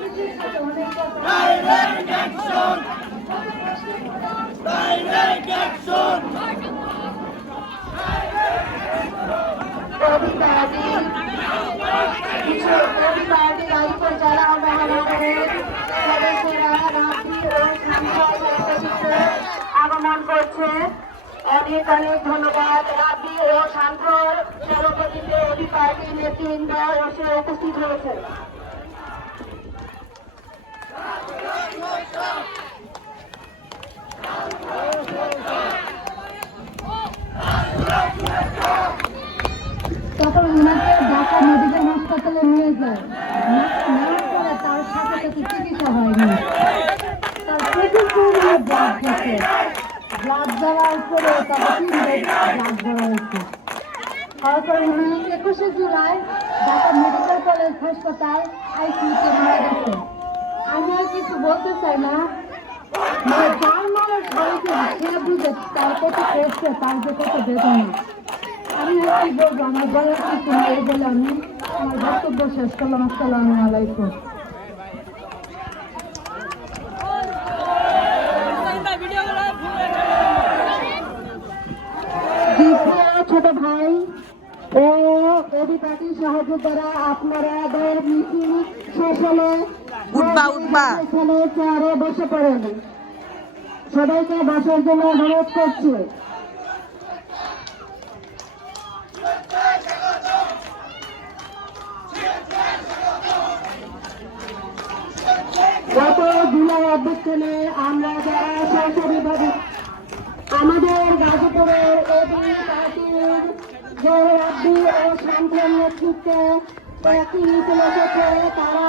Direct action! Direct action! আগমন করছে। অনেক অনেক ধন্যবাদ। রাব্বি ও শান্তর সভাপতিত্বে অধি পার্টির নেতৃবৃন্দ এসে উপস্থিত হয়েছে। তখন ওনাকে ঢাকা মেডিকেল হাসপাতালে নিয়ে যায়, নেওয়ার পরে তার সাথে সাথে চিকিৎসা হয়নি। তার প্রচুর ব্লাড গেছে, ব্লাড দেওয়ার পরে তাকে 3 ডোজ ব্লাড দেওয়া হয়েছে। তারপর উনি 21শে জুলাই ঢাকা মেডিকেল কলেজ হাসপাতাল আইসিইউতে মারা গেছে। আমি আর কিছু বলতে চাই না, যার মানুষ হয়েছে সে বুঝে তার কত কষ্ট, তার যে কত বেদনা। আমি আর কি বলবো, আমার বলার কিছু নেই বলে আমি আমার বক্তব্য শেষ করলাম। আসসালামু আলাইকুম। ছোট ভাই ও অধি পার্টির সহযোগিতারা আপনাদের মিছিল শেষ হলে চেয়ারে বসে পড়েন। সবাইকে বসার জন্য অনুরোধ করছি। গত জুলাই অভ্যুত্থানে আমরা যারা সরকারিভাবে আমাদের গাজীপুরের অধি পার্টির যে রাব্বি ও শান্তির নেতৃত্বে একটি মিছিল এসেছে, তারা